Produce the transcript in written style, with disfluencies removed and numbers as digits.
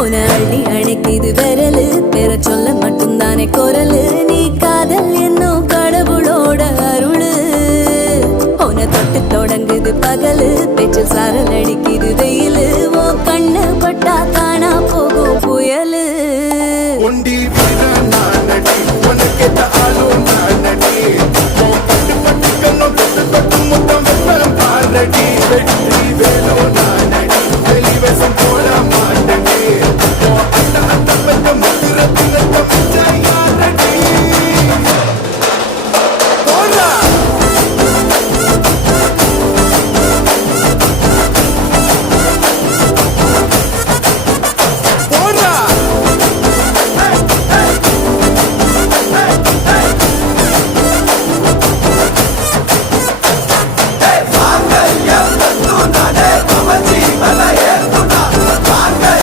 உன அள்ளி அணைக்குது விரலு பெற சொல்ல மட்டும்தானே குரலு நீ காதல் என்னும் கடவுளோட அருளு உன தொட்டு தொடங்குது பகலு பேச்சில் சாரல் அடிக்குது வெயிலு ஓ கண்ணு பட்டா காணா போகும் புயலு ஒண்டி வீரன் நானடி உனக்கேத்த ஆளும் நானடி பட்டு பட்டு கண்ணம் தொட்டு தொட்டு முத்தம் வெப்பம் பாரடி வெற்றி வேலோ